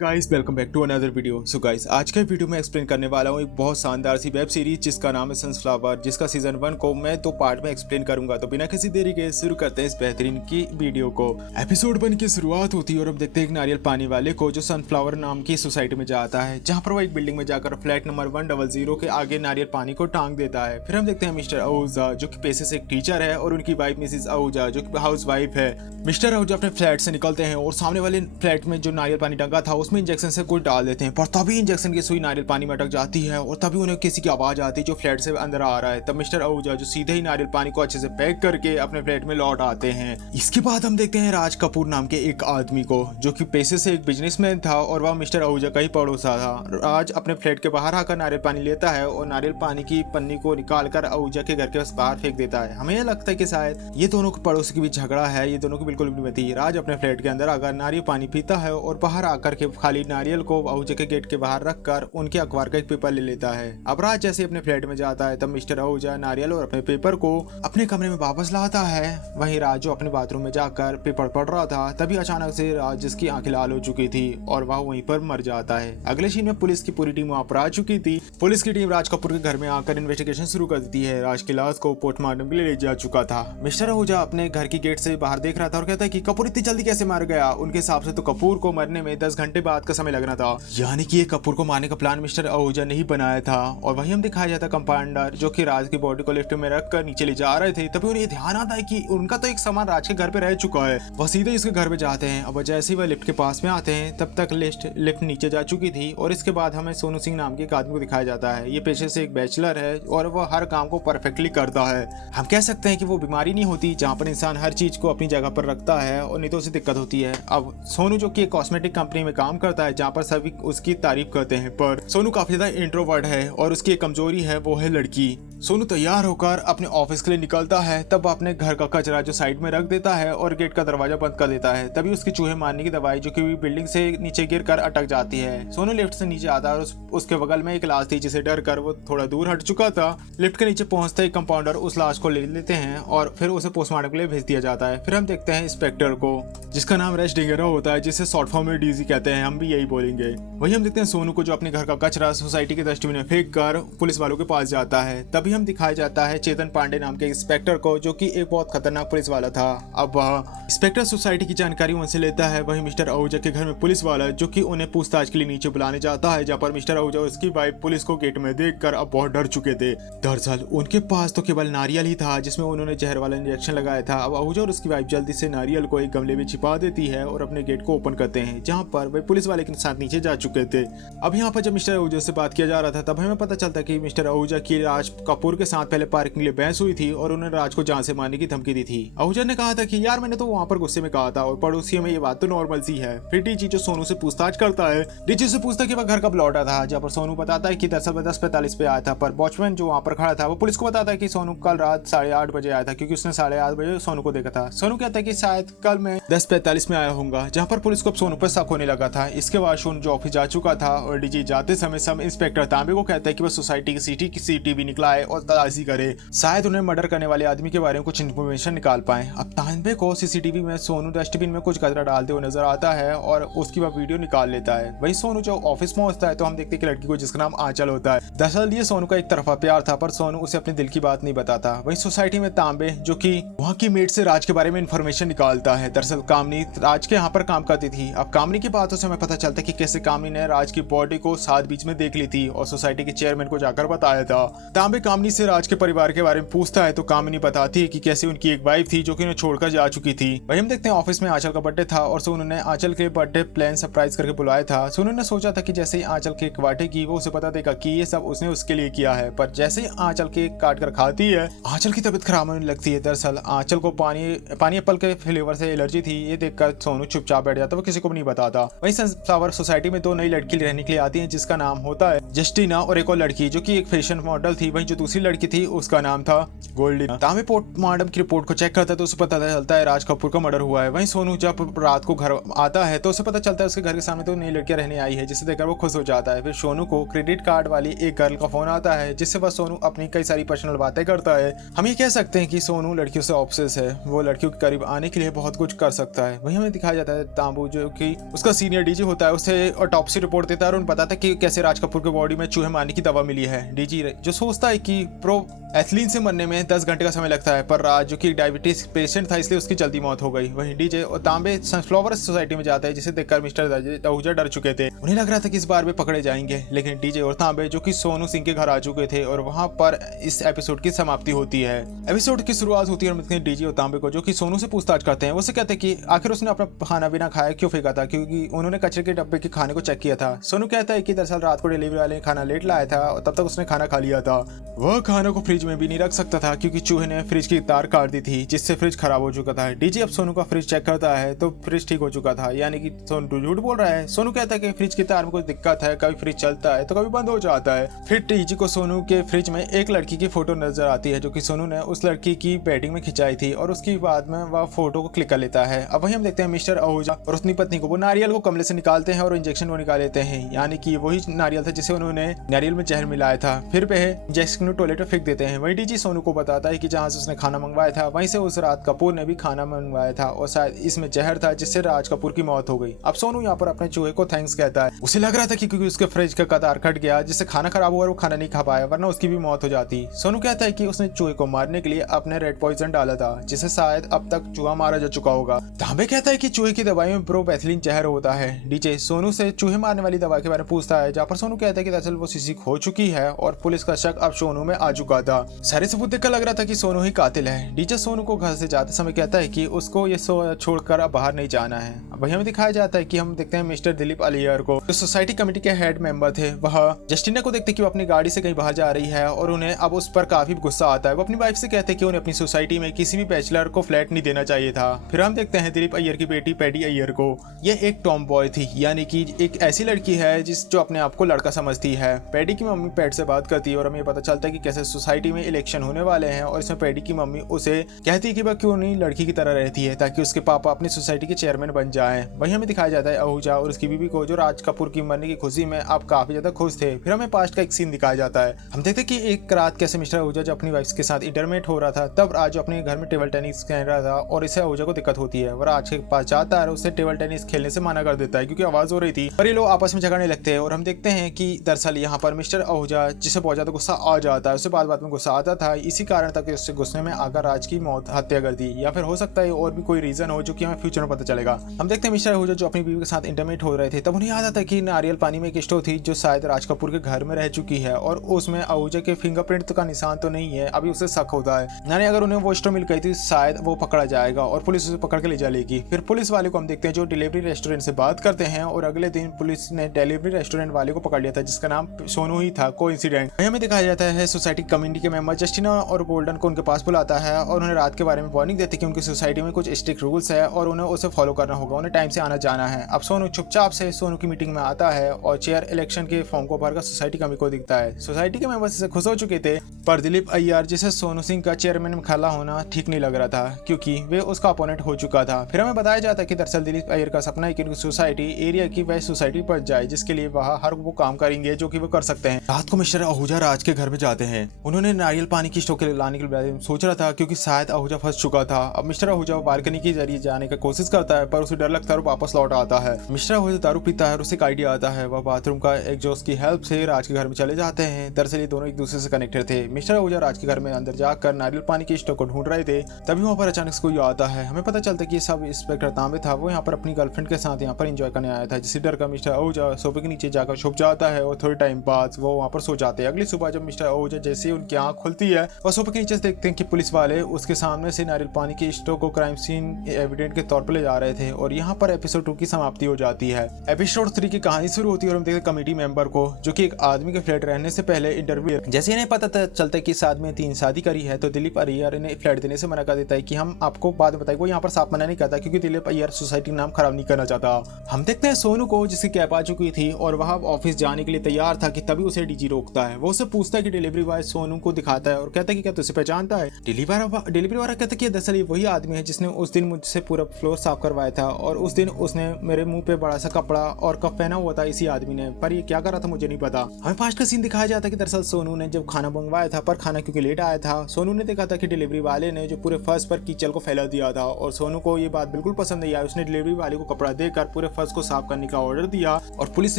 Guys welcome back to another video. So guys आज के video में एक्सप्लेन करने वाला हूँ एक बहुत शानदार सी वेब सीरीज जिसका नाम है सनफ्लावर, जिसका सीजन 1 को मैं 2 पार्ट में एक्सप्लेन करूंगा। तो बिना किसी देरी के शुरू करते हैं इस बेहतरीन की वीडियो को। एपिसोड 1 की शुरुआत होती है और अब देखते हैं एक नारियल पानी वाले को जो सनफ्लावर नाम की सोसाइटी में जाता है, जहाँ पर वो एक बिल्डिंग में जाकर फ्लैट नंबर 100 के आगे नारियल पानी को टांग देता है। फिर हम देखते हैं मिस्टर आहूजा जो कि पेशे से एक टीचर है और उनकी वाइफ मिसेस आहूजा जो कि हाउस वाइफ है। मिस्टर आहूजा अपने फ्लैट से निकलते हैं और सामने वाले फ्लैट में जो नारियल पानी टंगा था उसमें इंजेक्शन से कुछ डाल देते हैं, पर तभी इंजेक्शन की सुई नारियल पानी में अटक जाती है और तभी उन्हें किसी की आवाज आती है जो फ्लैट से अंदर आ रहा है। तब मिस्टर आहूजा जो सीधे ही नारियल पानी को अच्छे से पैक करके अपने फ्लैट में लौट आते हैं। इसके बाद हम देखते हैं राज कपूर नाम के एक आदमी को जो कि पेशे से एक बिजनेसमैन था और वह मिस्टर आहूजा का ही पड़ोसा था। राज अपने फ्लैट के बाहर आकर नारियल पानी लेता है और नारियल पानी की पन्नी को निकालकर आहूजा के घर के बाहर फेंक देता है। हमें यह लगता है कि शायद ये दोनों के पड़ोसी के बीच झगड़ा है, ये दोनों की बिल्कुल भी नहीं। राज अपने फ्लैट के अंदर आकर नारियल पानी पीता है और बाहर आकर के खाली नारियल को आहूजा के गेट के बाहर रखकर उनके अखबार का एक पेपर ले लेता है। अब राज जैसे अपने फ्लैट में जाता है तब मिस्टर आहूजा नारियल और अपने पेपर को अपने कमरे में वापस लाता है। वहीं राज जो अपने बाथरूम में जाकर पेपर पढ़ रहा था तभी अचानक से राज जिसकी आंखें लाल हो चुकी थी और वह वहीं पर मर जाता है। अगले सीन में पुलिस की पूरी टीम वहां पर आ चुकी थी। पुलिस की टीम राज कपूर के घर में आकर इन्वेस्टिगेशन शुरू कर देती है। राज की लाश को पोस्टमार्टम के लिए ले जा चुका था। मिस्टर आहूजा अपने घर की गेट से बाहर देख रहा था और कहता है कि कपूर इतनी जल्दी कैसे मर गया। उनके हिसाब से तो कपूर को मरने में 10 घंटे बाद का समय लगना था, यानी कि ये कपूर को मारने का प्लान मिस्टर आहूजा ने ही बनाया था। और वहीं हम दिखाया जाता कंपाउंडर जो कि राज की बॉडी को लिफ्ट में रखकर नीचे ले जा रहे थे। तभी उन्हें ध्यान आता है कि उनका तो एक सामान राज के घर पे रह चुका है। वह सीधे इसके घर पे जाते हैं। अब जैसे ही वह लिफ्ट के पास में आते हैं तब तक लिफ्ट नीचे जा चुकी थी और इसके बाद हमें सोनू सिंह नाम के एक आदमी को दिखाया जाता है। ये पेशे से एक बैचलर है और वह हर काम को परफेक्टली करता है। हम कह सकते हैं कि वो बीमारी नहीं होती जहाँ पर इंसान हर चीज को अपनी जगह पर रखता है और नहीं तो उसे दिक्कत होती है। अब सोनू जो कि एक कॉस्मेटिक कंपनी में काम करता है जहाँ पर सभी उसकी तारीफ करते हैं, पर सोनू काफी ज्यादा इंट्रोवर्ट है और उसकी एक कमजोरी है, वो है लड़की। सोनू तैयार होकर अपने ऑफिस के लिए निकलता है तब अपने घर का कचरा जो साइड में रख देता है और गेट का दरवाजा बंद कर देता है। तभी उसकी चूहे मारने की दवाई जो कि बिल्डिंग से नीचे गिरकर अटक जाती है। सोनू लिफ्ट से नीचे आता है और उसके बगल में एक लाश थी जिसे डर कर वो थोड़ा दूर हट चुका था। लिफ्ट के नीचे पहुंचते ही कंपाउंडर उस लाश को ले लेते हैं और फिर उसे पोस्टमार्टम के लिए भेज दिया जाता है। फिर हम देखते हैं इंस्पेक्टर को जिसका नाम रेश डिंगरा होता है, जिसे शॉर्ट फॉर्म में डीजी कहते हैं, हम भी यही बोलेंगे। वही हम देखते हैं सोनू को जो अपने घर का कचरा सोसाइटी के डस्टबिन में फेंक कर पुलिस वालों के पास जाता है। तभी हम दिखाया जाता है चेतन पांडे नाम के इंस्पेक्टर को जो कि एक बहुत खतरनाक पुलिस वाला था। अब वह इंस्पेक्टर सोसाइटी की जानकारी उनसे लेता है। वही मिस्टर आहूजा के घर में पुलिस वाला जो कि उन्हें पूछताछ के लिए नीचे बुलाने जाता है, जहाँ पर मिस्टर आहूजा और उसकी वाइफ पुलिस को गेट में देखकर अब बहुत डर चुके थे। दरअसल उनके पास तो केवल नारियल ही था जिसमें उन्होंने जहर वाला इंजेक्शन लगाया था। अब आहूजा और उसकी वाइफ जल्दी से नारियल को एक गमले में छिपा देती है और अपने गेट को ओपन करते हैं, जहाँ पर वे पुलिस वाले के साथ नीचे जा चुके थे। अब यहाँ पर जब मिस्टर आहूजा से बात किया जा रहा था तब हमें पता चलता कि मिस्टर आहूजा की राज कपूर के साथ पहले पार्किंग के लिए बहस हुई थी और उन्होंने राज को जान से मारने की धमकी दी थी। आहूजा ने कहा था कि यार मैंने तो वहाँ पर गुस्से में कहा था और पड़ोसियों में ये बात तो नॉर्मल सी है। फिर डीजी जो सोनू से पूछताछ करता है, डीजी से पूछता कि वह घर कब लौटा था, जहाँ पर सोनू बताता है कि दरअसल वह 10:45 पे आया था। पर वॉचमैन जो वहाँ पर खड़ा था वो पुलिस को बताता है कि सोनू कल रात 8:30 बजे आया था क्योंकि उसने 8:30 बजे सोनू को देखा था। सोनू कहता है कि शायद कल मैं 10:45 में आया हूँ, जहाँ पर पुलिस को सोनू पर शक होने लगा था। इसके बाद सोनू जो ऑफिस जा चुका था और डीजी जाते समय सब इंस्पेक्टर तांबे को कहता है कि वह सोसाइटी की सीसीटीवी निकलाए और तलाशी करे, शायद उन्हें मर्डर करने वाले आदमी के बारे में कुछ इन्फॉर्मेशन निकाल पाए। अब तांबे को सीसीटीवी में सोनू डस्टबिन में कुछ कचरा डालते हुए नजर आता है और उसकी वह वीडियो निकाल लेता है। वही सोनू जो ऑफिस पहुंचता है तो हम देखते हैं कि लड़की को जिसका नाम आंचल होता है। दरअसल ये सोनू का एक तरफा प्यार था, पर सोनू उसे अपने दिल की बात नहीं बताता। वही सोसाइटी में तांबे जो कि वहाँ की मेट से राज के बारे में इन्फॉर्मेशन निकालता है। दरअसल कामनी राज के यहाँ पर काम करती थी। अब कामनी की बातों से हमें पता चलता है कि कैसे कामनी ने राज की बॉडी को साथ बीच में देख ली थी और सोसाइटी के चेयरमैन को जाकर बताया था। तांबे कामनी से राज के परिवार के बारे में पूछता है तो कामनी बताती है कि कैसे उनकी एक वाइफ थी जो कि उन्हें छोड़कर जा चुकी थी। वही हम देखते हैं ऑफिस में आंचल का बर्थडे था और सोनू ने आंचल के बर्थडे प्लान सरप्राइज करके बुलाया था। सोनू ने सोचा था कि जैसे ही आंचल केक काटेगी वो उसे पता देगा कि ये सब उसने उसके लिए किया है, पर जैसे ही आंचल केक काट कर खाती है आंचल की तबीयत खराब होने लगती है। दरअसल आंचल को पानी एप्पल के फ्लेवर से एलर्जी थी। ये देखकर सोनू चुपचाप बैठ जाता, वो किसी को भी नहीं बताता। वही सनफ्लावर सोसाइटी में 2 नई लड़की रहने के लिए आती है जिसका नाम होता है जस्टिना और एक और लड़की जो कि एक फैशन मॉडल थी। वही जो दूसरी लड़की थी उसका नाम था गोल्डी। तांबे पोस्टमार्टम की रिपोर्ट को चेक करता है तो उसे पता चलता है राज कपूर का मर्डर हुआ है। वहीं सोनू जब रात को घर आता है तो उसे पता चलता है उसके घर के सामने तो नई लड़कियां रहने आई है, जिसे देखकर वो खुश हो जाता है। फिर सोनू को क्रेडिट कार्ड वाली एक गर्ल का फोन आता है जिससे वह सोनू अपनी कई सारी पर्सनल बातें करता है। हम ये कह सकते हैं कि सोनू लड़कियों से ऑब्सेस है, वो लड़कियों के करीब आने के लिए बहुत कुछ कर सकता है। वहीं हमें दिखाया जाता है तांबू जो कि उसका सीनियर डीजी होता है उसे ऑटोप्सी रिपोर्ट देता है और उन्हें बताता है कि कैसे राज कपूर के बॉडी में चूहे मारने की दवा मिली है। डीजी जो सोचता है कि प्रो एथलीन से मरने में 10 घंटे का समय लगता है, पर राज जो कि डायबिटीज पेशेंट था इसलिए उसकी जल्दी मौत हो गई। वहीं डीजे और तांबे सनफ्लावर सोसाइटी में जाते हैं जिसे देखकर मिस्टर आहूजा डर चुके थे। उन्हें लग रहा था कि इस बार वे पकड़े जाएंगे, लेकिन डीजे और तांबे जो कि सोनू सिंह के घर आ चुके थे और वहां पर इस एपिसोड की समाप्ति होती है। एपिसोड की शुरुआत होती है और डीजे और तांबे को जो कि सोनू से पूछताछ करते हैं। वो से कहते हैं कि आखिर उसने अपना खाना बिना खाया क्यों फेंका था, क्योंकि उन्होंने कचरे के डब्बे के खाने को चेक किया था। सोनू कहता है कि दरअसल रात को डिलीवरी वाले ने खाना लेट लाया था और तब तक उसने खाना खा लिया था। वह खाना को फ्रिज में भी नहीं रख सकता था क्योंकि चूहे ने फ्रिज की तार काट दी थी जिससे फ्रिज खराब हो चुका था। डीजे अब सोनू का फ्रिज चेक करता है तो फ्रिज ठीक हो चुका था, यानी कि सोनू झूठ बोल रहा है। सोनू कहता है कि फ्रिज की तार में कोई दिक्कत है, कभी फ्रिज चलता है तो कभी बंद हो जाता है। फिर डीजे को सोनू के फ्रिज में एक लड़की की फोटो नजर आती है जो कि सोनू ने उस लड़की की बेडिंग में खिंचाई थी और उसके बाद में वह फोटो को क्लिक कर लेता है। अब वहीं हम देखते हैं मिस्टर आहूजा और उसकी पत्नी को वो नारियल को कमरे से निकालते हैं और इंजेक्शन को निकाल लेते हैं, यानी कि वही नारियल था जिसे उन्होंने नारियल में जहर मिलाया था। फिर वह इंजेक्शन को टॉयलेट में फेंक देते हैं। वही डीजी सोनू को बताता है कि जहां से उसने खाना मंगवाया था वहीं से उस रात कपूर ने भी खाना मंगवाया था और शायद इसमें जहर था जिससे राज कपूर की मौत हो गई। अब सोनू यहाँ पर अपने चूहे को थैंक्स कहता है। उसे लग रहा था कि क्योंकि उसके फ्रिज का कतार कट गया जिससे खाना खराब हुआ और वो खाना नहीं खा पाया, वरना उसकी भी मौत हो जाती। सोनू कहता है कि उसने चूहे को मारने के लिए अपने रेड पॉइजन डाला था जिसे शायद अब तक चूहा मारा जा चुका होगा। तांबे कहता है कि चूहे की दवाई में प्रोपेथिलीन जहर होता है। डीजे सोनू से चूहे मारने वाली दवा के बारे में पूछता है, जहाँ पर सोनू कहता है कि दरअसल वो शीशी खो चुकी है और पुलिस का शक अब सोनू में आ चुका था। सारे सबूत देखकर लग रहा था कि सोनू ही कातिल है। डीजे सोनू को घर से जाते समय कहता है कि उसको ये छोड़कर अब बाहर नहीं जाना है। वहीं हमें दिखाया जाता है कि हम देखते हैं मिस्टर दिलीप अलियर को, जो सोसाइटी कमेटी के हेड मेंबर थे। वह जस्टिना को देखते कि वो अपनी गाड़ी से कहीं बाहर जा रही है और उन्हें अब उस पर काफी गुस्सा आता है। वो अपनी वाइफ से कहते हैं कि उन्हें अपनी सोसाइटी में किसी भी बैचलर को फ्लैट नहीं देना चाहिए था। फिर हम देखते हैं दिलीप अय्यर की बेटी पैडी अय्यर को। यह एक टॉम बॉय थी, यानी कि एक ऐसी लड़की है जो अपने आप को लड़का समझती है। पैडी की मम्मी पैड से बात करती है और हमें पता चलता है कि कैसे सोसाइटी में इलेक्शन होने वाले हैं और इसमें पैडी की मम्मी उसे कहती है कि वह क्यों नहीं लड़की की तरह रहती है ताकि उसके पापा अपनी सोसाइटी के चेयरमैन बन जाएं। वहीं हमें दिखाया जाता है आहूजा और उसकी बीवी को, जो राज कपूर की मरने की खुशी में अब काफी ज्यादा खुश थे। फिर हमें पास्ट का एक सीन दिखाया जाता है। हम देखते हैं कि एक रात कैसे मिस्टर आहूजा जो अपनी वाइफ के साथ इंटरमेट हो रहा था, तब राज अपने घर में टेबल टेनिस खेल रहा था और इसे आहूजा को दिक्कत होती है। वह राज के पास जाता है और उसे टेबल टेनिस खेलने से मना कर देता है क्योंकि आवाज हो रही थी और ये लोग आपस में झगड़ने लगते हैं। और हम देखते हैं कि दरअसल यहाँ पर मिस्टर आहूजा जिसे बहुत ज्यादा गुस्सा आ जाता है, उसे बात में गुस्सा आता था, इसी कारण तक उससे गुस्से में आकर राज की मौत हत्या कर दी, या फिर हो सकता है और भी कोई रीजन हो जो कि हमें फ्यूचर में पता चलेगा। हम देखते हैं मिस्टर आहूजा जो अपनी बीवी के साथ इंटरमेट हो रहे थे, तब उन्हें याद आता है कि नारियल पानी में एक स्टोव थी जो शायद राज कपूर के घर में रह चुकी है और उसमें आहूजा के फिंगरप्रिंट का निशान तो नहीं है। अभी उसे शक होता है, यानी अगर उन्हें वो स्टोव मिल गई थी शायद वो पकड़ा जाएगा और पुलिस उसे पकड़ के ले जाएगी। फिर पुलिस वाले को हम देखते हैं जो डिलीवरी रेस्टोरेंट से बात करते हैं और अगले दिन पुलिस ने डिलीवरी रेस्टोरेंट वाले को पकड़ लिया था जिसका नाम सोनू ही था। कोइंसिडेंट हमें दिखाया जाता है सोसाइटी कम्युनिटी के मेंबर जस्टिना और गोल्डन को उनके पास बुलाता है और उन्हें रात के बारे में वार्निंग देती है कि उनकी सोसाइटी में कुछ स्ट्रिक्ट रूल्स है और उन्हें उसे फॉलो करना होगा, उन्हें टाइम से आना जाना है। अब सोनू चुपचाप से सोनू की मीटिंग में आता है और चेयर इलेक्शन के फॉर्म को भरकर सोसाइटी कमेटी को दिखता है। सोसाइटी के मेंबर्स से खुश हो चुके थे, पर दिलीप अय्यर जिसे सोनू सिंह का चेयरमैन में खड़ा होना ठीक नहीं लग रहा था क्योंकि वे उसका अपोनेंट हो चुका था। फिर हमें बताया जाता है कि दरअसल दिलीप अय्यर का सपना है कि उनकी सोसाइटी एरिया की वह सोसाइटी पर जाए, जिसके लिए वह हर वो काम करेंगे जो कि वो कर सकते हैं। रात को मिस्टर आहूजा राज के घर में जाते हैं। उन्होंने नारियल पानी की स्टोव के लाने के लिए सोच रहा था क्योंकि शायद आहूजा फंस चुका था। अब मिस्टर आहूजा बालकनी के जरिए जाने की कोशिश करता है पर उसे डर लगता है और वापस लौट आता है। मिस्टर आहूजा दारू पीता है और उसे एक आइडिया आता है, वह बाथरूम का एग्जॉस्ट की हेल्प से राज के घर में चले जाते हैं। दरअसल ये दोनों एक दूसरे से कनेक्टेड थे। मिस्टर आहूजा राज के घर में अंदर जाकर नारियल पानी की स्टोव को ढूंढ रहे थे, तभी वहाँ पर अचानक से कोई आता है। हमें पता चलता है कि सब इंस्पेक्टर तांबे था, वो यहाँ पर अपनी गर्लफ्रेंड के साथ यहाँ पर एंजॉय करने आया था, जिससे डर का मिस्टर आहूजा सोफे के नीचे जाकर छुप जाता है और थोड़े टाइम बाद वो वहाँ पर सो जाते हैं। अगली सुबह जब मिस्टर आहूजा जैसे ही उनकी आंख खुलती है और सोफे के नीचे से देखते हैं कि पुलिस वाले उसके सामने से नारियल पानी की स्टोव को क्राइम सीन एविडेंट के तौर पर ले जा रहे थे और यहाँ पर एपिसोड 2 की समाप्ति हो जाती है। एपिसोड 3 की कहानी शुरू होती है और हम देखते कमेटी मेंबर को जो कि एक आदमी के फ्लैट रहने से पहले इंटरव्यू, जैसे इन्हें पता चलता है कि इस आदमी ने 3 शादी करी है तो दिलीप अय्यर इन्हें फ्लैट देने से मना कर देता है कि हम आपको बाद में बताएंगे। वो यहाँ पर साफ मना नहीं करता क्योंकि दिलीप अय्यर सोसाइटी का नाम खराब नहीं करना चाहता। हम देखते हैं सोनू को जिसकी कैब आ चुकी थी और वह ऑफिस जाने के लिए तैयार था कि तभी उसे डीजी रोकता है। वो उसे पूछता है कि डिलीवरी बॉय सोनू को दिखाता है और कहता है कि क्या तुझे पहचानता है। डिलीवरी वाला कहता है कि दरअसल ये वही आदमी है जिसने उस दिन मुझसे पूरा फ्लोर साफ करवाया था और उस दिन उसने मेरे मुंह पे बड़ा सा कपड़ा और कप पहना हुआ था इसी आदमी ने, पर ये क्या कर रहा था मुझे नहीं पता। हमें फास्ट का सीन दिखाया जाता है कि दरअसल सोनू ने जब खाना मंगवाया था पर खाना क्योंकि लेट आया था, सोनू ने देखा था कि डिलीवरी वाले ने जो पूरे फर्श पर कीचड़ को फैला दिया था और सोनू को ये बात बिल्कुल पसंद नहीं आई। उसने डिलीवरी वाले को कपड़ा देकर पूरे फर्श को साफ करने का ऑर्डर दिया और पुलिस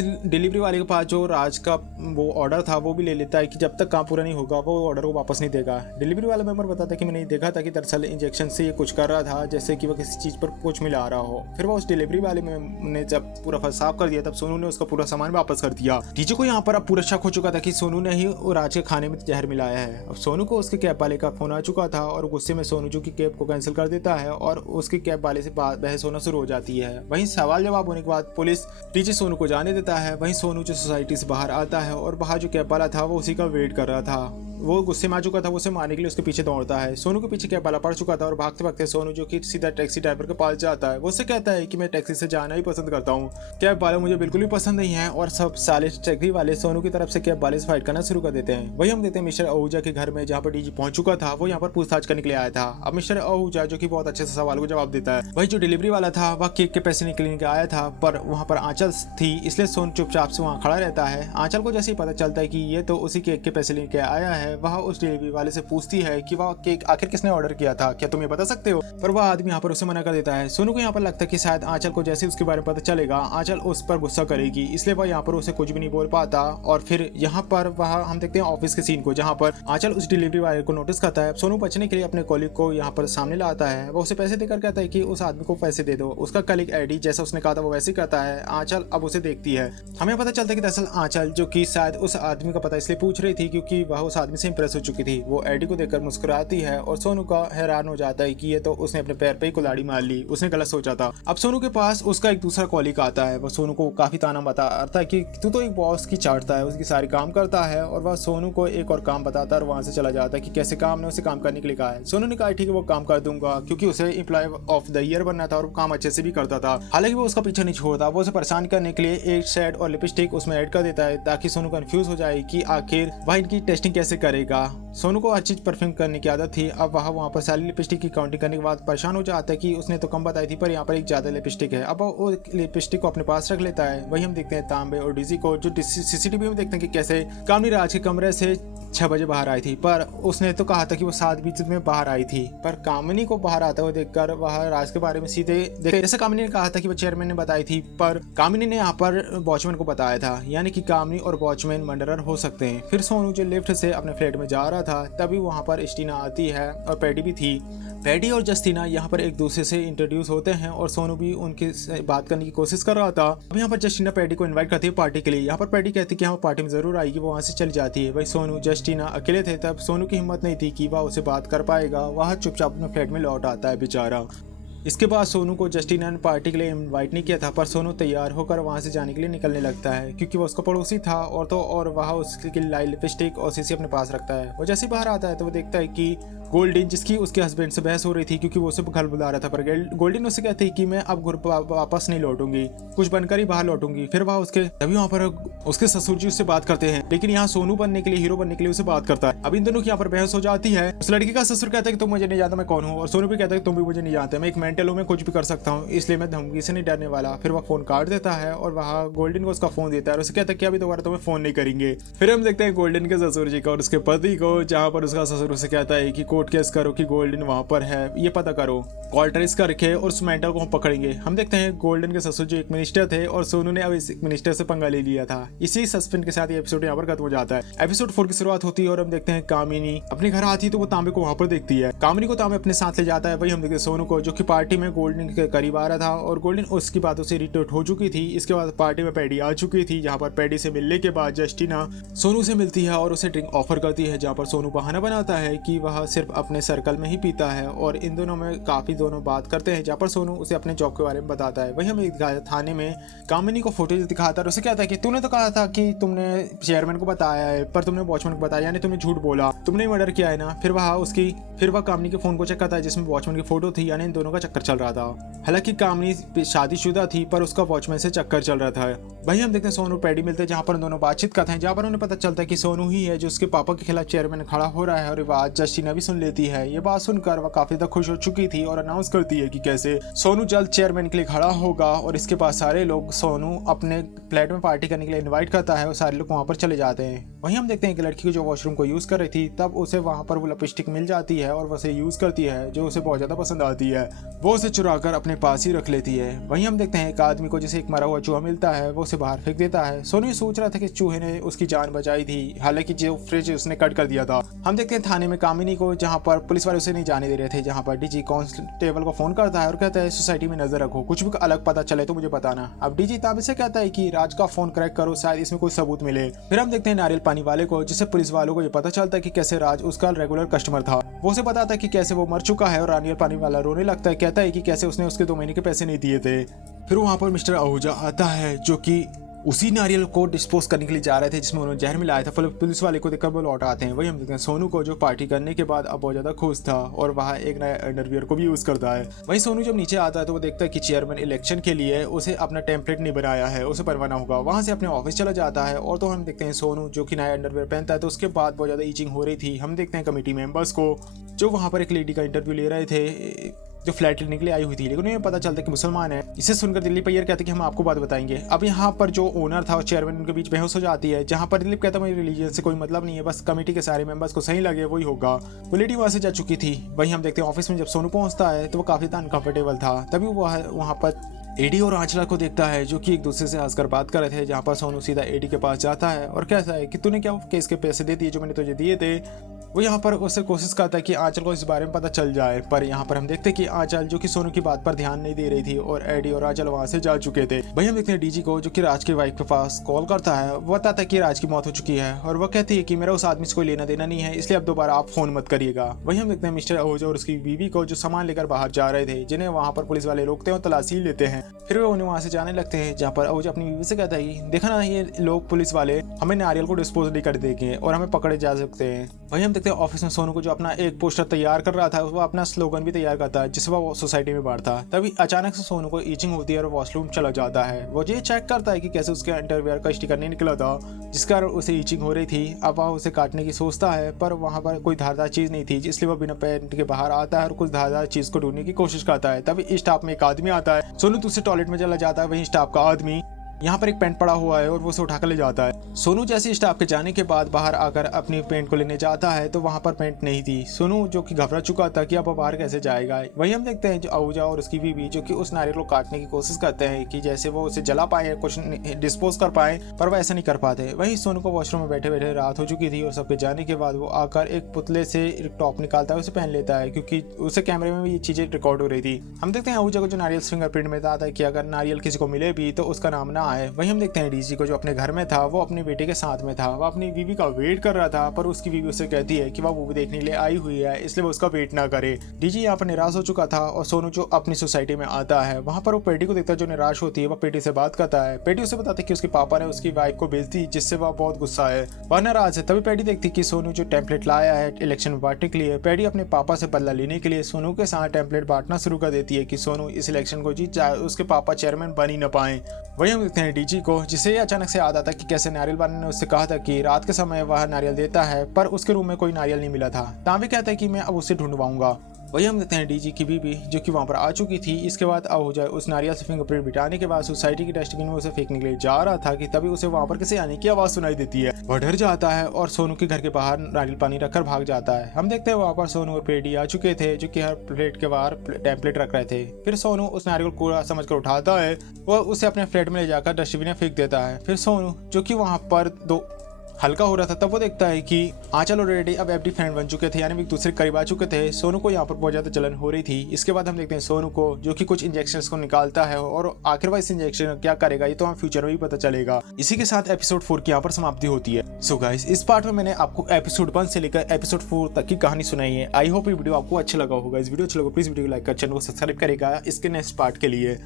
डिलीवरी वाले के पास जो राज का वो ऑर्डर था वो भी ले लेता है कि जब तक काम पूरा नहीं होगा वो ऑर्डर को वापस नहीं देगा। डिलीवरी वाला मेंबर बताता है कि मैंने देखा था कि दरअसल इंजेक्शन से ये कुछ कर रहा था जैसे कि वह किसी चीज पर कुछ मिला रहा हो। फिर वो उस डिलीवरी वाले ने जब पूरा फर्श साफ कर दिया तब सोनू ने उसका पूरा सामान वापस कर दिया। डीजे को यहाँ पर अब पूरा शक हो चुका था कि सोनू ने ही राज के खाने में जहर मिलाया है। अब सोनू को उसके कैब वाले का फोन आ चुका था और गुस्से में सोनू जो की कैब को कैंसिल कर देता है और उसके कैब वाले से बहस होना शुरू हो जाती है। वहीं सवाल जवाब होने के बाद पुलिस डीजे सोनू को जाने देता है। वहीं सोनू जो सोसाइटी से बाहर आता है और बाहर जो कैब वाला था वो उसी का वेट कर रहा था। वो गुस्से में आ चुका था, वो उसे मारने के लिए उसके पीछे दौड़ता है। सोनू के पीछे कैब वाला पड़ चुका था और भागते भागते सोनू जो कि सीधा टैक्सी ड्राइवर के पास जाता है। वो उससे कहता है कि मैं टैक्सी से जाना ही पसंद करता हूँ, कैब वाला मुझे बिल्कुल भी पसंद नहीं है। और सब साले टैक्सी वाले सोनू की तरफ से कैब वाले से फाइट करना शुरू कर देते हैं। वही हम देखते हैं मिस्टर आहूजा के घर में जहाँ पर डीजी पहुंच चुका था। वो यहाँ पर पूछताछ करने के लिए आया था। अब मिस्टर आहूजा जो कि बहुत अच्छे से सवाल को जवाब देता है। वही जो डिलीवरी वाला था वह केक के पैसे निकलने के आया था पर वहाँ पर आंचल थी इसलिए सोनू चुपचाप से वहाँ खड़ा रहता है। आंचल को जैसे ही पता चलता है कि ये तो उसी केक के पैसे लेके आया है, वह उस डिलीवरी वाले से पूछती है कि वह केक आखिर किसने ऑर्डर किया था, क्या तुम ये बता सकते हो। पर वह आदमी यहाँ पर उसे मना कर देता है। सोनू को यहाँ पर लगता है कि शायद आंचल को जैसे उसके बारे में पता चलेगा आंचल उस पर गुस्सा करेगी, इसलिए वह यहाँ पर उसे कुछ भी नहीं बोल पाता। और फिर यहाँ पर वह हम देखते हैं ऑफिस के सीन को जहाँ पर आंचल उस डिलीवरी वाले को नोटिस करता है। सोनू बचने के लिए अपने कॉलीग को यहाँ पर सामने लाता है। वो उसे पैसे देकर कहता है कि उस आदमी को पैसे दे दो। उसका कलीग एडी जैसा उसने कहा था वो वैसे ही करता है। आंचल अब उसे देखती है। हमें पता चलता है कि दरअसल आंचल जो कि शायद उस आदमी का पता इसलिए पूछ रही थी क्योंकि वह उस आदमी से इंप्रेस हो चुकी थी। वो एडी को देखकर मुस्कुराती है और सोनू का हैरान हो जाता है कि ये तो उसने अपने पैर पे ही कुल्हाड़ी मार ली, उसने गलत सोचा था। अब सोनू के पास उसका एक दूसरा कॉलीग आता है। वो सोनू को काफी ताना बताता है कि तू तो एक बॉस की चाटता है, उसकी सारी काम करता है। और वह सोनू को एक और काम बताता है और वहां से चला जाता है कि कैसे काम ने उसे काम करने के लिए कहा है। सोनू ने कहा ठीक है वो काम कर दूंगा क्योंकि उसे एम्प्लॉय ऑफ द ईयर बनना था और वो काम अच्छे से भी करता था। हालांकि वो उसका पीछा नहीं छोड़ता। वो उसे परेशान करने के लिए एक शेड और लिपस्टिक उसमें ऐड कर देता है ताकि सोनू कंफ्यूज हो जाए कि आखिर वह इनकी टेस्टिंग कैसे करेगा। सोनू को हर चीज परफ्यूम करने की आदत थी। अब वहाँ पर सारी लिपस्टिक की काउंटिंग करने के बाद परेशान हो जाता है कि उसने तो कम बताई थी पर यहाँ पर एक ज्यादा लिपस्टिक है। अब वो लिपस्टिक को अपने पास रख लेता है। वही हम देखते हैं तांबे और डीजी को जो सीसीटीवी में देखते हैं कि कैसे कामनी राज के कमरे से 6 बजे बाहर आई थी, पर उसने तो कहा था कि वो 7:20 में बाहर आई थी। पर कामिनी को बाहर आता हुआ देखकर वह राज के बारे में सीधे देखे। जैसे कामिनी ने कहा था कि वो चेयरमैन ने बताई थी, पर कामिनी ने यहाँ पर वॉचमैन को बताया था, यानी कि कामिनी और वॉचमैन मर्डरर हो सकते हैं। फिर सोनू जो लिफ्ट से अपने फ्लैट में जा रहा था तभी वहाँ पर स्टीना आती है और पैडी भी थी। पैडी और जस्टिना यहाँ पर एक दूसरे से इंट्रोड्यूस होते हैं और सोनू भी उनकी बात करने की कोशिश कर रहा था। अब यहाँ पर जस्टिना पैडी को इनवाइट करती है पार्टी के लिए। यहाँ पर पैडी कहती है कि हाँ पार्टी में जरूर आएगी, वो वहाँ से चली जाती है। वही सोनू जस्टिना अकेले थे तब सोनू की हिम्मत नहीं थी कि वह उसे बात कर पाएगा। वह चुपचाप अपने फ्लैट में लौट आता है बेचारा। इसके बाद सोनू को जस्टिना ने पार्टी के लिए इनवाइट नहीं किया था, पर सोनू तैयार होकर वहां से जाने के लिए निकलने लगता है क्योंकि वो उसका पड़ोसी था और वह उसकी लाई लिपस्टिक और शीशी अपने पास रखता है। वो जैसे बाहर आता है तो वो देखता है कि गोल्डन, जिसकी उसके हस्बैंड से बहस हो रही थी क्योंकि वो उसे घर बुला रहा था, पर गोल्डन उससे कहती है कि मैं अब घर वापस नहीं लौटूंगी, कुछ बनकर ही बाहर लौटूंगी। फिर वह तभी वहाँ पर उसके ससुर जी उससे बात करते हैं, लेकिन यहाँ सोनू बनने के लिए, हीरो बनने के लिए उसे बात करता है। अब इन दोनों की यहाँ पर बहस हो जाती है। उस लड़की का ससुर कहता है कि तुम मुझे नहीं जानता मैं कौन हूँ, और सोनू भी कहता है कि तुम भी मुझे नहीं जानते, मैं एक मेंटल हूँ, मैं कुछ भी कर सकता हूँ, इसलिए मैं धमकी से नहीं डरने वाला। फिर वह फोन काट देता है और वह गोल्डन को उसका फोन देता है और उसे कहता है कि अभी दोबारा तुम्हें फोन नहीं करेंगे। फिर हम देखते हैं गोल्डन के ससुर जी को और उसके पति को, जहाँ पर उसका ससुर उसे कहता है कि कोर्ट केस करो कि गोल्डन वहां पर है, ये पता करो, कॉल ट्रेस करके और उस मेंटल को हम पकड़ेंगे। हम देखते हैं गोल्डन के ससुर जो एक मिनिस्टर थे और सोनू ने अब इस मिनिस्टर से पंगा ले लिया था। इसी सस्पेंस के साथ ये एपिसोड यहाँ पर खत्म हो जाता है। एपिसोड 4 की शुरुआत होती है और हम देखते हैं कामिनी अपने घर आती है तो वो तांबे को वहां पर देखती है। कामिनी को तांबे अपने साथ ले जाता है। वही हम देखते हैं सोनू को जो कि पार्टी में गोल्डन के करीब आ रहा था और गोल्डन उसकी बातों से इरिटेट हो चुकी थी। इसके बाद पार्टी में पैडी आ चुकी थी, जहाँ पर पैडी से मिलने के बाद जस्टिना सोनू से मिलती है और उसे ड्रिंक ऑफर करती है, जहाँ पर सोनू बहाना बनाता है कि वह सिर्फ अपने सर्कल में ही पीता है और इन दोनों में काफी दोनों बात करते हैं, जहाँ पर सोनू उसे अपने जॉब के बारे में बताता है। वही हमें दिखाया थाने में कामिनी को फोटोज दिखाता है और उसे कहता है कि तूने तो कहा था कि तुमने चेयरमैन को बताया है पर तुमने वॉचमैन को बताया, यानी तुमने झूठ बोला, तुमने मर्डर किया है ना। फिर वह कामिनी के फोन को चेक करता है जिसमें वॉचमैन की फोटो थी, यानी इन दोनों का चक्कर चल रहा था। हालांकि कामिनी शादीशुदा थी पर उसका वॉचमैन से चक्कर चल रहा था। वही हम देखते हैं सोनू पैडी मिलते हैं, जहाँ पर दोनों बातचीत करते हैं, जहाँ पर उन्हें पता चलता है कि सोनू ही है जो उसके पापा के खिलाफ चेयरमैन खड़ा हो रहा है। और बात जस्टिना भी सुन लेती है। ये बात सुनकर वह काफी ज्यादा खुश हो चुकी थी और अनाउंस करती है कि कैसे सोनू जल्द चेयरमैन के लिए खड़ा होगा। और इसके बाद सारे लोग सोनू अपने फ्लैट में पार्टी करने के लिए इन्वाइट करता है और सारे लोग वहाँ पर चले जाते हैं। वहीं हम देखते हैं कि लड़की जो वॉशरूम को यूज कर रही थी तब उसे वहाँ पर वो लिपस्टिक मिल जाती है और उसे यूज करती है, जो उसे बहुत ज्यादा पसंद आती है। वो उसे चुरा कर अपने पास ही रख लेती है। वहीं हम देखते हैं एक आदमी को जिसे एक मरा हुआ चूहा मिलता है, वो उसे बाहर फेंक देता है। सोनू ये सोच रहा था कि चूहे ने उसकी जान बचाई थी, हालांकि जो फ्रिज उसने कट कर दिया था। हम देखते हैं थाने में कामिनी को, जहाँ पर पुलिस वाले उसे नहीं जाने दे रहे थे, जहाँ पर डीजी कांस्टेबल को फोन करता है और कहता है सोसाइटी में नजर रखो, कुछ भी अलग पता चले तो मुझे बताना। अब डीजी तब से कहता है कि राज का फोन क्रैक करो, शायद इसमें कोई सबूत मिले। फिर हम देखते हैं नारियल पानी वाले को, जिससे पुलिस वालों को ये पता चलता है कि कैसे राज उसका रेगुलर कस्टमर था। वो उसे बताता है कि कैसे वो मर चुका है और नारियल पानी वाला रोने लगता है, कहता है कि कैसे उसने उसके 2 महीने के पैसे नहीं दिए थे। फिर वहाँ पर मिस्टर आहूजा आता है जो कि उसी नारियल को डिस्पोज करने के लिए जा रहे थे जिसमें उन्होंने जहर मिलाया था। पुलिस वाले को देखकर वो लौट आते हैं। वही हम देखते हैं सोनू को, जो पार्टी करने के बाद अब बहुत ज्यादा खुश था और वहाँ एक नया अंडरवियर को भी यूज करता है। वही सोनू जब नीचे आता है तो वो देखता है कि चेयरमैन इलेक्शन के लिए उसे अपना टेम्पलेट नहीं बनाया है, उसे बनवाना होगा। वहाँ से अपने ऑफिस चला जाता है और तो हम देखते हैं सोनू जो कि नया अंडरवियर पहनता है। तो उसके बाद बहुत ज्यादा ईचिंग हो रही थी। हम देखते हैं कमेटी मेंबर्स को जो वहाँ पर एक लेडी का इंटरव्यू ले रहे थे जो फ्लैट लेने के लिए आई हुई थी, लेकिन उन्हें पता चलता है कि मुसलमान है। इसे सुनकर दिलीप अय्यर कहते हैं कि हम आपको बात बताएंगे। अब यहाँ पर जो ओनर था और चेयरमैन उनके बीच बहस हो जाती है, जहाँ पर दिलीप कहता है मुझे रिलीजन से कोई मतलब नहीं है, बस कमेटी के सारे मेंबर्स को सही लगे वही होगा। वो लेडी वहाँ से जा चुकी थी। वहीं हम देखते हैं ऑफिस में जब सोनू पहुंचता है तो वो काफी अनकंफर्टेबल था। तभी वो वहाँ पर एडी और आंचला को देखता है जो कि एक दूसरे से हंसकर बात कर रहे थे, जहाँ पर सोनू सीधा एडी के पास जाता है और कहता है कि तूने क्या केस के पैसे दे दिए जो मैंने तुझे दिए थे। वो यहाँ पर उससे कोशिश करता है कि आंचल को इस बारे में पता चल जाए, पर यहाँ पर हम देखते हैं कि आंचल जो कि सोनू की बात पर ध्यान नहीं दे रही थी और एडी और आंचल वहाँ से जा चुके थे। वहीं हम देखते हैं डीजी को, जो कि राज की वाइफ के पास कॉल करता है। वो बताता है कि राज की मौत हो चुकी है और वह कहती है कि मेरा उस आदमी से कोई लेना देना नहीं है, इसलिए अब दोबारा आप फोन मत करिएगा। वहीं हम देखते हैं मिस्टर आहूजा और उसकी बीवी को, जो सामान लेकर बाहर जा रहे थे, जिन्हें वहाँ पर पुलिस वाले रोकते हैं और तलाशी लेते हैं। फिर वो उन्हें वहाँ से जाने लगते हैं, जहाँ पर आहूजा अपनी बीवी से कहता है कि देखा ना, ये लोग पुलिस वाले हमें नारियल को डिस्पोज नहीं कर देंगे और हमें पकड़े जा सकते हैं। वहीं हम देखते हैं ऑफिस में सोनू को, जो अपना एक पोस्टर तैयार कर रहा था, वो अपना स्लोगन भी तैयार करता है जिसे वो सोसाइटी में बांटता है। तभी अचानक से सोनू को ईचिंग होती है और वॉशरूम चला जाता है। वो ये चेक करता है कि कैसे उसके अंडरवियर का स्टिकर नहीं निकला था, जिस कारण उसे ईचिंग हो रही थी। अब वह उसे काटने की सोचता है, पर वहाँ पर कोई धारदार चीज नहीं थी, इसलिए वो बिना पैंट के बाहर आता है और कुछ धारदार चीज को ढूंढने की कोशिश करता है। तभी स्टाफ में एक आदमी आता है। सोनू दूसरे टॉयलेट में चला जाता है। वहीं स्टाफ का आदमी यहाँ पर एक पेंट पड़ा हुआ है और वो उसे उठाकर ले जाता है। सोनू जैसे स्टाफ के जाने के बाद बाहर आकर अपनी पेंट को लेने जाता है तो वहाँ पर पेंट नहीं थी। सोनू जो कि घबरा चुका था कि अब बाहर कैसे जाएगा। वहीं हम देखते हैं जो आहूजा और उसकी बीवी, जो कि उस नारियल को काटने की कोशिश करते हैं कि जैसे वो उसे जला पाए, कुछ डिस्पोज कर पाए, पर वो ऐसा नहीं कर पाते। वहीं सोनू को वॉशरूम में बैठे बैठे रात हो चुकी थी और सबके जाने के बाद वो आकर एक पुतले से एक टॉप निकालता है, उसे पहन लेता है क्योंकि उसे कैमरे में भी ये चीजें रिकॉर्ड हो रही थी। हम देखते हैं आहूजा को, जो नारियल फिंगरप्रिंट में था कि अगर नारियल किसी को मिले भी तो उसका नाम ना आए। वहीं हम देखते हैं डीजी को, जो अपने घर में था, वो अपने बेटे के साथ में था। वो अपनी बीवी का वेट कर रहा था, पर उसकी बीवी उसे कहती है कि वह मूवी देखने के लिए आई हुई है, इसलिए वो उसका वेट ना करे। डीजी यहाँ पर निराश हो चुका था और सोनू जो अपनी सोसाइटी में आता है, वहाँ पर वो पेटी को देखता है जो निराश होती है। वह पेटी से बात करता है। पेटी उसे बताती है कि उसके पापा ने उसकी वाइफ को बेच दी, जिससे वह बहुत गुस्सा है, वह नाराज है। तभी पेटी देखती कि सोनू जो टेम्पलेट लाया है इलेक्शन में बांटने के लिए, पेटी अपने पापा से बदला लेने के लिए सोनू के साथ टेम्पलेट बांटना शुरू कर देती है कि सोनू इस इलेक्शन को जीत जाए, उसके पापा चेयरमैन बन ही न पाए। वहीं हम देखते हैं डीजी को, जिसे अचानक से याद आता कि कैसे नारियल वाले ने उससे कहा था कि रात के समय वह नारियल देता है, पर उसके रूम में कोई नारियल नहीं मिला था। तांबी कहता है कि मैं अब उसे ढूंढवाऊंगा। वही हम देखते हैं डीजी की बीबी, जो कि वहाँ पर आ चुकी थी। इसके बाद आहूजा उस नारियल से फिंगरप्रिंट बिठाने के बाद सोसाइटी की डस्टबिन में उसे फेंकने के लिए जा रहा था कि तभी उसे वहाँ पर किसी आने की आवाज सुनाई देती है। वह डर जाता है और सोनू के घर के बाहर नारियल पानी रखकर भाग जाता है। हम देखते हैं वहाँ पर सोनू और पेडी आ चुके थे, जो कि हर प्लेट के बाहर टेम्पलेट रख रहे थे। फिर सोनू उस नारियल को कूड़ा समझकर उठाता है और उसे अपने फ्लैट में ले जाकर डस्टबिन में फेंक देता है। फिर सोनू, जो कि वहाँ पर हल्का हो रहा था, तब वो देखता है कि आंचल और रेडी अब एफडी फ्रेंड बन चुके थे, यानी एक दूसरे के करीब आ चुके थे। सोनू को यहाँ पर बहुत ज्यादा जलन हो रही थी। इसके बाद हम देखते हैं सोनू को जो कि कुछ इंजेक्शंस को निकालता है और आखिर वह इस इंजेक्शन क्या करेगा ये तो हम फ्यूचर में भी पता चलेगा। इसी के साथ एपिसोड 4 की यहाँ पर समाप्ति होती है। सो गाइस, इस पार्ट में मैंने आपको एपिसोड 1 से लेकर एपिसोड 4 तक की कहानी सुनाई है। आई होप ये वीडियो आपको अच्छा लगा होगा। इस वीडियो अच्छा लगा प्लीज वीडियो को लाइक कर, चैनल को सब्सक्राइब करेगा इसके नेक्स्ट पार्ट के लिए।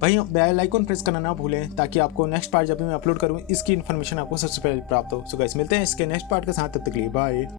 भाई बेल आइकन प्रेस करना ना भूलें ताकि आपको नेक्स्ट पार्ट जब भी मैं अपलोड करूं इसकी इन्फॉर्मेशन आपको सबसे पहले प्राप्त हो। सो गाइस, मिलते हैं इसके नेक्स्ट पार्ट के साथ, तब तक के लिए बाय।